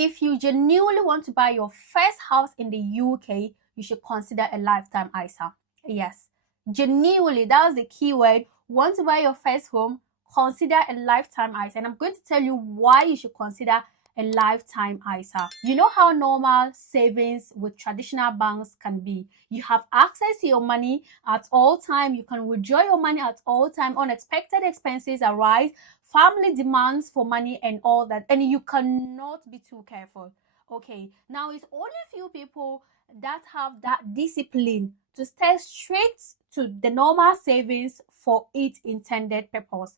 if you genuinely want to buy your first house in the UK, you should consider a lifetime ISA. Yes, genuinely, that was the key word. Want to buy your first home, consider a lifetime ISA. And I'm going to tell you why you should consider a lifetime ISA. You know how normal savings with traditional banks can be. You have access to your money at all time. You can withdraw your money at all time. Unexpected expenses arise, family demands for money and all that, and you cannot be too careful. Okay, now it's only few people that have that discipline to stay strict to the normal savings for its intended purpose.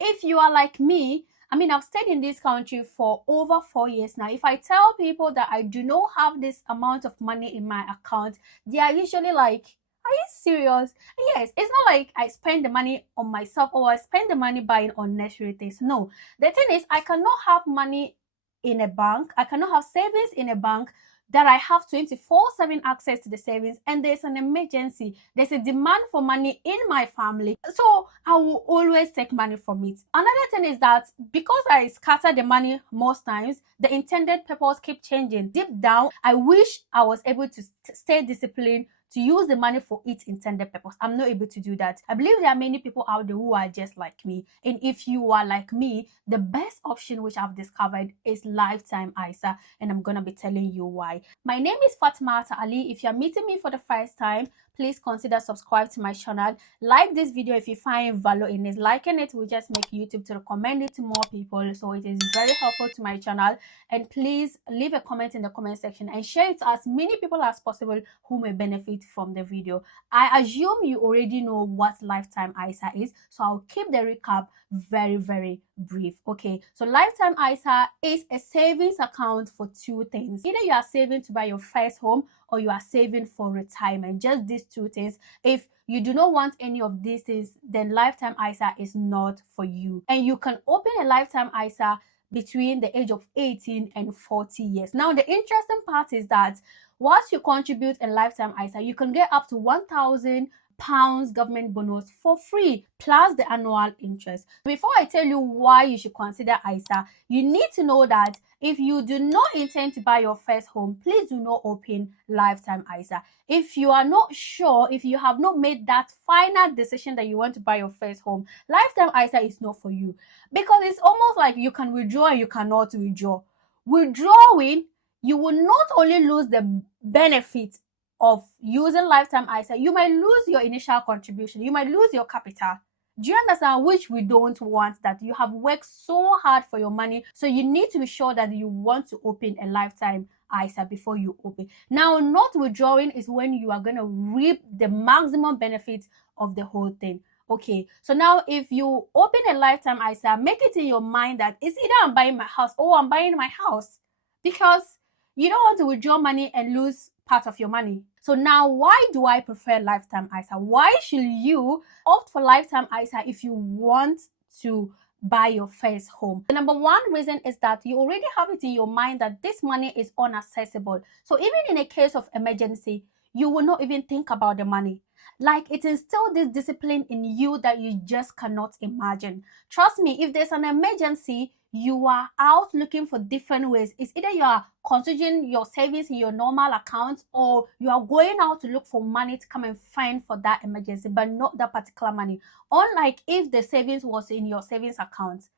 If you are like me, I mean, I've stayed in this country for over 4 years now. If I tell people that I do not have this amount of money in my account, they are usually like, are you serious? Yes, it's not like I spend the money on myself or I spend the money buying unnecessary things. No, the thing is, I cannot have money in a bank. I cannot have savings in a bank that I have 24/7 access to the savings, and there's an emergency, there's a demand for money in my family, so I will always take money from it. Another thing is that because I scatter the money most times, the intended purpose keep changing. Deep down, I wish I was able to stay disciplined to use the money for its intended purpose. I'm not able to do that. I believe there are many people out there who are just like me. And if you are like me, the best option which I've discovered is lifetime ISA. And I'm going to be telling you why. My name is Fatima Ali. If you're meeting me for the first time, please consider subscribe to my channel. Like this video if you find value in it. Liking it will just make YouTube to recommend it to more people. So it is very helpful to my channel. And please leave a comment in the comment section and share it to as many people as possible who may benefit from the video. I assume you already know what lifetime ISA is, so I'll keep the recap very brief. Okay, so lifetime ISA is a savings account for two things. Either you are saving to buy your first home or you are saving for retirement. Just these two things. If you do not want any of these things, then lifetime ISA is not for you. And you can open a lifetime ISA between the age of 18 and 40 years. Now, the interesting part is that once you contribute a lifetime ISA, you can get up to £1,000 government bonus for free, plus the annual interest. Before I tell you why you should consider ISA, you need to know that if you do not intend to buy your first home, please do not open lifetime ISA. If you are not sure, if you have not made that final decision that you want to buy your first home, lifetime ISA is not for you, because it's almost like you can withdraw and you cannot withdraw. Withdrawing, you will not only lose the benefit of using lifetime ISA, you might lose your initial contribution, you might lose your capital. Do you understand? Which we don't want that. You have worked so hard for your money, so you need to be sure that you want to open a lifetime ISA before you open. Now, not withdrawing is when you are going to reap the maximum benefits of the whole thing. Okay, so now if you open a lifetime ISA, make it in your mind that it's either I'm buying my house or I'm buying my house, because you don't want to withdraw money and lose part of your money. So now, why do I prefer lifetime ISA? Why should you opt for lifetime ISA if you want to buy your first home? The number one reason is that you already have it in your mind that this money is inaccessible. So even in a case of emergency, you will not even think about the money. Like, it instills this discipline in you that you just cannot imagine. Trust me, if there's an emergency, you are out looking for different ways. It's either you are considering your savings in your normal account, or you are going out to look for money to come and find for that emergency, but not that particular money. Unlike if the savings was in your savings account.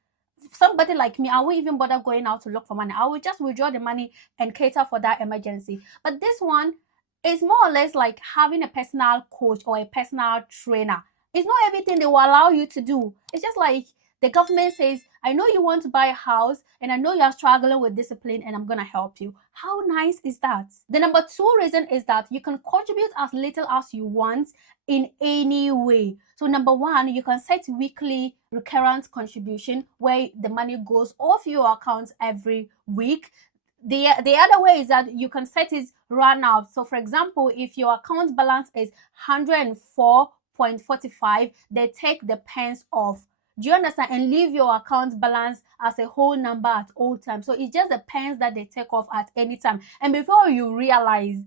Somebody like me, I won't even bother going out to look for money. I will just withdraw the money and cater for that emergency. But this one is more or less like having a personal coach or a personal trainer. It's not everything they will allow you to do. It's just like the government says, I know you want to buy a house and I know you are struggling with discipline and I'm going to help you. How nice is that? The number two reason is that you can contribute as little as you want in any way. So number one, you can set weekly recurrent contribution where the money goes off your account every week. The other way is that you can set it run out. So for example, if your account balance is 104.45, they take the pence off. Do you understand? And leave your account balance as a whole number at all times. So it's just the pence that they take off at any time. And before you realize,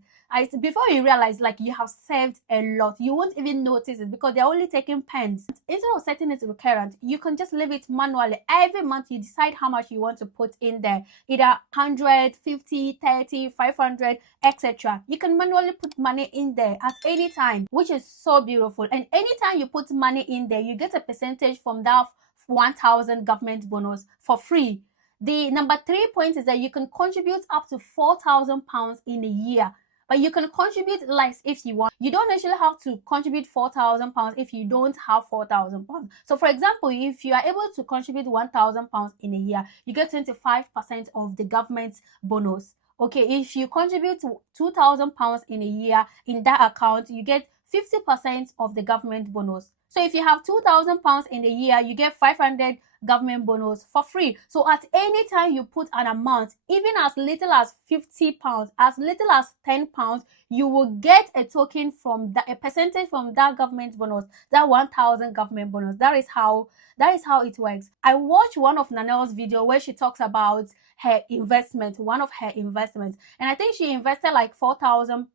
before you realize, like, you have saved a lot. You won't even notice it because they're only taking pence. Instead of setting it recurrent, you can just leave it manually. Every month you decide how much you want to put in there, either 100, 50, 30, 500, etc. You can manually put money in there at any time, which is so beautiful. And anytime you put money in there, you get a percentage from that 1,000 government bonus for free. The number 3 point is that you can contribute up to £4,000 in a year, but you can contribute less if you want. You don't actually have to contribute £4,000 if you don't have £4,000. So for example, if you are able to contribute £1,000 in a year, you get 25% of the government bonus. Okay, if you contribute £2,000 in a year in that account, you get 50% of the government bonus. So if you have £2,000 in a year, you get 500 government bonus for free. So at any time you put an amount, even as little as £50, as little as £10, you will get a token from a percentage from that government bonus, that 1,000 government bonus. That is how it works. I watched one of Nanelle's video where she talks about her investment, one of her investments, and I think she invested like £4,000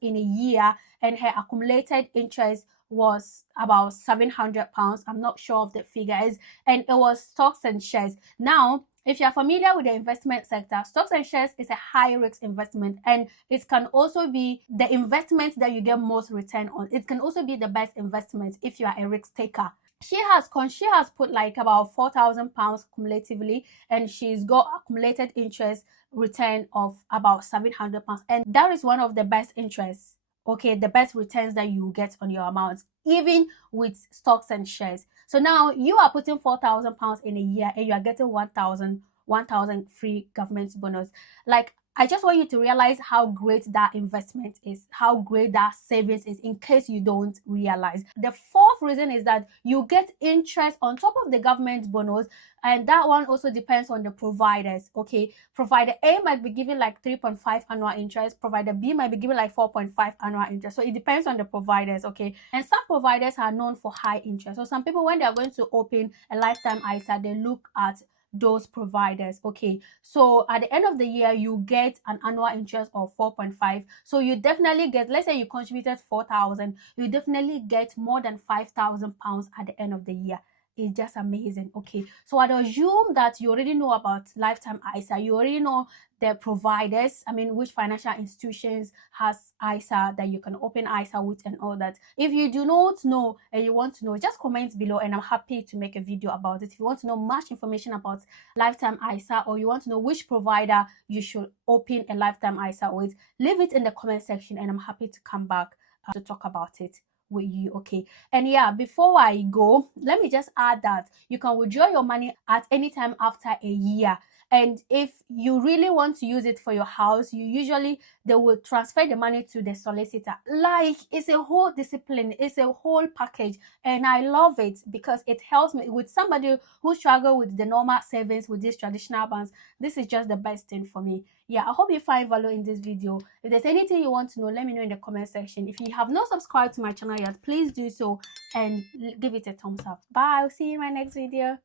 in a year, and her accumulated interest was about £700. I'm not sure of the figures, and it was stocks and shares. Now, if you're familiar with the investment sector, stocks and shares is a high risk investment, and it can also be the investment that you get most return on. It can also be the best investment if you are a risk taker. She has put like about £4,000 cumulatively, and she's got accumulated interest return of about £700, and that is one of the best interests, okay, the best returns that you get on your amount, even with stocks and shares. So now you are putting £4,000 in a year, and you are getting 1,000 free government bonus. Like, I just want you to realize how great that investment is, how great that savings is, in case you don't realize. The fourth reason is that you get interest on top of the government bonus, and that one also depends on the providers. Okay, provider A might be giving like 3.5 annual interest, provider B might be giving like 4.5 annual interest. So it depends on the providers. Okay, and some providers are known for high interest. So some people, when they are going to open a lifetime ISA, they look at those providers. Okay, so at the end of the year you get an annual interest of 4.5. So you definitely get, let's say you contributed 4,000, you definitely get more than £5,000 at the end of the year. It's just amazing. Okay, so I'd assume that you already know about lifetime ISA. You already know the providers, I mean, which financial institutions has ISA that you can open ISA with and all that. If you do not know and you want to know, just comment below and I'm happy to make a video about it. If you want to know much information about lifetime ISA, or you want to know which provider you should open a lifetime ISA with, leave it in the comment section and I'm happy to come back to talk about it with you. Okay, and yeah, before I go, let me just add that you can withdraw your money at any time after a year. And if you really want to use it for your house, they will transfer the money to the solicitor. Like, it's a whole discipline, it's a whole package, and I love it because it helps me with somebody who struggle with the normal savings with these traditional banks. This is just the best thing for me. Yeah, I hope you find value in this video. If there's anything you want to know, let me know in the comment section. If you have not subscribed to my channel yet, please do so and give it a thumbs up. Bye, I'll see you in my next video.